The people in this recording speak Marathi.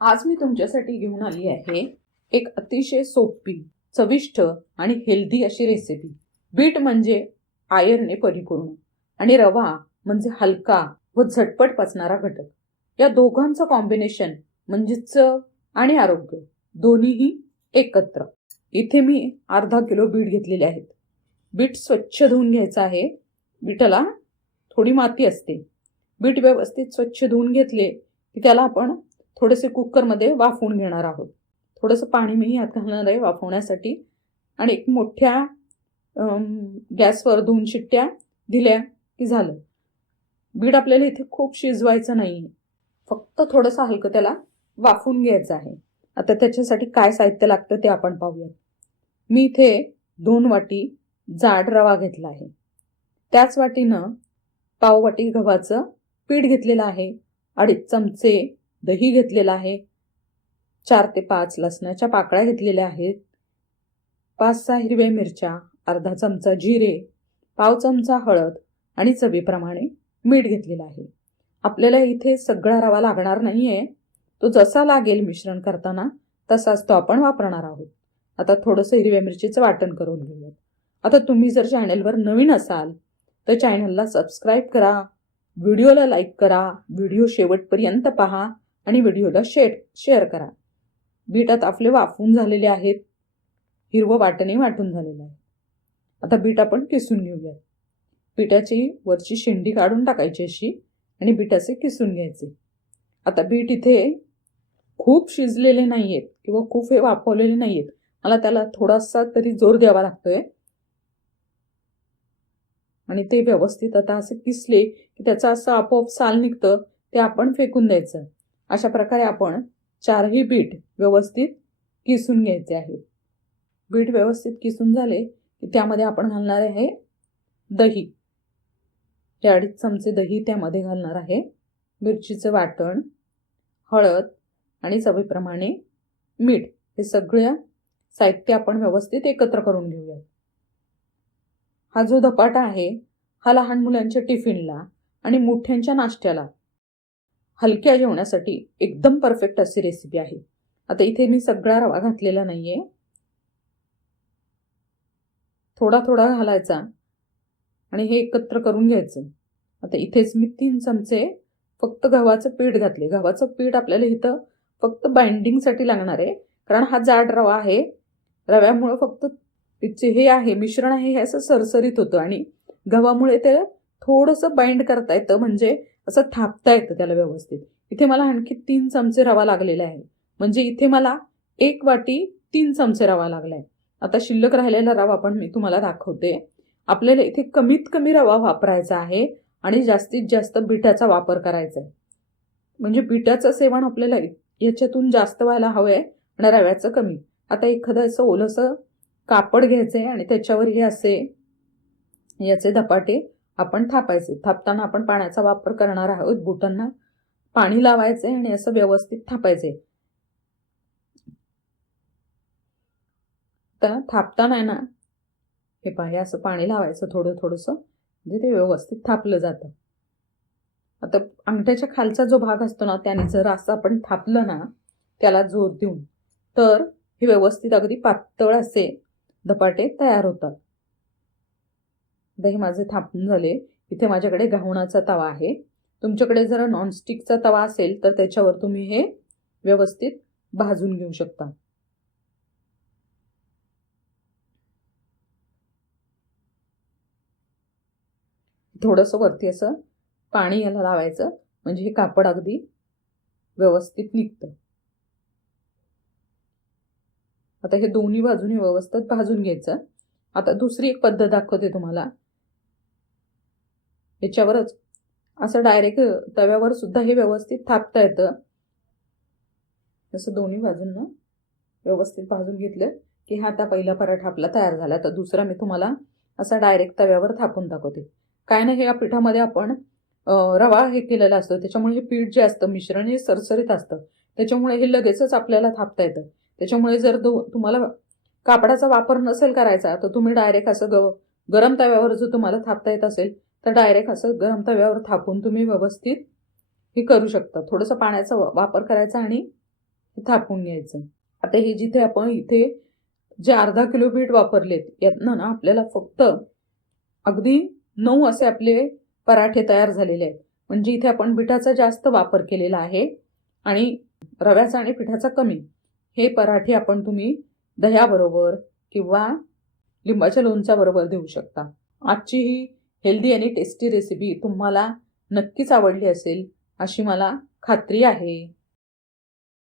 आज मी तुमच्यासाठी घेऊन आली आहे एक अतिशय सोपी, चविष्ट आणि हेल्दी अशी रेसिपी। बीट म्हणजे आयर्नने परिपूर्ण आणि रवा म्हणजे हलका व झटपट पचणारा घटक। या दोघांचं कॉम्बिनेशन म्हणजे चव आणि आरोग्य दोन्हीही एकत्र। इथे मी अर्धा किलो बीट घेतलेले आहेत। बीट स्वच्छ धुवून घ्यायचं आहे। बीटाला थोडी माती असते। बीट व्यवस्थित स्वच्छ धुवून घेतले की त्याला आपण थोडेसे कुकरमध्ये वाफवून घेणार आहोत। थोडंसं पाणी मी यात घालणार आहे वाफवण्यासाठी आणि एक मोठ्या गॅसवर 2 शिट्ट्या दिल्या की झालं। बीट आपल्याला इथे खूप शिजवायचं नाही, फक्त थोडंसं हलकं त्याला वाफवून घ्यायचं आहे। आता त्याच्यासाठी काय साहित्य लागतं ते आपण पाहूया। मी इथे 2 वाटी जाड रवा घेतला आहे। त्याच वाटीनं पाव वाटी गव्हाचं पीठ घेतलेलं आहे। 2.5 चमचे दही घेतलेलं आहे। 4 ते 5 लसणाच्या पाकळ्या घेतलेल्या आहेत। 5-6 हिरव्या मिरच्या, अर्धा चमचा जिरे, पाव चमचा हळद आणि चवीप्रमाणे मीठ घेतलेलं आहे। आपल्याला इथे सगळा रवा लागणार नाहीये, तो जसा लागेल मिश्रण करताना तसाच तो आपण वापरणार आहोत। आता थोडंसं हिरव्या मिरचीचं वाटण करून घेऊयात। आता तुम्ही जर चॅनलवर नवीन असाल तर चॅनलला सबस्क्राईब करा, व्हिडिओला लाईक करा, व्हिडिओ शेवटपर्यंत पहा आणि व्हिडिओला शेअर करा। बीटात आपले वाफवून झालेले आहेत, हिरवं वाटणे वाटून झालेलं आहे। आता बीट आपण किसून घेऊया। बीटाची वरची शेंडी काढून टाकायची अशी आणि बीटाचे किसून घ्यायचे। आता बीट इथे खूप शिजलेले नाहीयेत किंवा खूप हे वाफवलेले नाहीयेत, मला त्याला थोडासा तरी जोर द्यावा लागतोय आणि ते व्यवस्थित आता असे किसले की त्याचं असं आपोआप साल निघतं, ते आपण फेकून द्यायचं। अशा प्रकारे आपण 4ही बीट व्यवस्थित किसून घ्यायचे आहेत। बीट व्यवस्थित किसून झाले की त्यामध्ये आपण घालणार आहे दही। 2.5 चमचे दही त्यामध्ये घालणार आहे। मिरचीचं वाटण, हळद आणि चवीप्रमाणे मीठ, हे सगळं साहित्य आपण व्यवस्थित एकत्र करून घेऊया। हा जो धपाटा आहे हा लहान मुलांच्या टिफिनला आणि मोठ्यांच्या नाश्त्याला हलक्या जेवणासाठी एकदम परफेक्ट अशी रेसिपी आहे। आता इथे मी सगळा रवा घातलेला नाहीये, थोडा थोडा घालायचा आणि हे एकत्र करून घ्यायचं। आता इथेच मी 3 चमचे फक्त गव्हाचं पीठ घातले। गव्हाचं पीठ आपल्याला इथं फक्त बाइंडिंगसाठी लागणार आहे, कारण हा जाड रवा आहे। रव्यामुळे फक्त तिचे हे आहे मिश्रण आहे हे असं सरसरीत होतं आणि गव्हामुळे ते थोडंसं बाइंड करता येतं, म्हणजे असं थापता येतं त्याला व्यवस्थित। इथे मला आणखी 3 चमचे रवा लागलेला आहे, म्हणजे इथे मला 1 वाटी 3 चमचे रवा लागलाय। आता शिल्लक राहिलेला रवा पण मी तुम्हाला दाखवते। आपल्याला इथे कमीत कमी रवा वापरायचा आहे आणि जास्तीत जास्त बीटाचा वापर करायचा आहे, म्हणजे बीटाचं सेवन आपल्याला याच्यातून जास्त व्हायला हवंय आणि रव्याचं कमी। आता एखादं असं ओलसं कापड घ्यायचंय आणि त्याच्यावर हे असे याचे धपाटे आपण थापायचे। थापताना आपण पाण्याचा वापर करणार आहोत। बोटांना पाणी लावायचे आणि असं व्यवस्थित थापायचे। तर थापताना ना हे पाहे असं पाणी लावायचं थोडं थोडंसं, म्हणजे ते व्यवस्थित थापलं जातं। आता अंगठ्याच्या खालचा जो भाग असतो ना त्याने जर असं आपण थापलं ना त्याला जोर देऊन, तर हे व्यवस्थित अगदी पातळ असे धपाटे तयार होतात। दही माझे थापून झाले। इथे माझ्याकडे घावणाचा तवा आहे, तुमच्याकडे जर नॉनस्टिकचा तवा असेल तर त्याच्यावर तुम्ही हे व्यवस्थित भाजून घेऊ शकता। थोडंसं वरती असं पाणी याला लावायचं, म्हणजे हे कापड अगदी व्यवस्थित निघतं। आता हे दोन्ही बाजूने व्यवस्थित भाजून घ्यायचं। आता दुसरी एक पद्धत दाखवते तुम्हाला। याच्यावरच असं डायरेक्ट तव्यावर सुद्धा हे व्यवस्थित थापता येतं। असं दोन्ही बाजूंना व्यवस्थित भाजून घेतलं की हा आता पहिला पराठा आपला तयार झाला। तर दुसरा मी तुम्हाला असा डायरेक्ट तव्यावर थापून दाखवते। काय नाही, या पिठामध्ये आपण रवा हे केलेला असतो, त्याच्यामुळे हे पीठ जे असतं मिश्रण हे सरसरीत असतं, त्याच्यामुळे हे लगेचच आपल्याला थापता येतं। त्याच्यामुळे जर तुम्हाला कापडाचा वापर नसेल करायचा तर तुम्ही डायरेक्ट असं गरम तव्यावर जर तुम्हाला थापता येत असेल तर डायरेक्ट असं गरम तव्यावर थापून तुम्ही व्यवस्थित हे करू शकता। थोडंसं पाण्याचा वापर करायचा आणि हे थापून घ्यायचं. आता हे जिथे आपण इथे जे अर्धा किलो बीट वापरलेत यातनं ना आपल्याला फक्त अगदी 9 असे आपले पराठे तयार झालेले आहेत. म्हणजे इथे आपण पिठाचा जास्त वापर केलेला आहे आणि रव्याचा आणि पिठाचा कमी. हे पराठे आपण तुम्ही दह्याबरोबर किंवा लिंबाच्या लोणच्याबरोबर देऊ शकता. आजची ही हेल्दी आणि टेस्टी रेसिपी तुम्हाला नक्कीच आवडली असेल अशी मला खात्री आहे.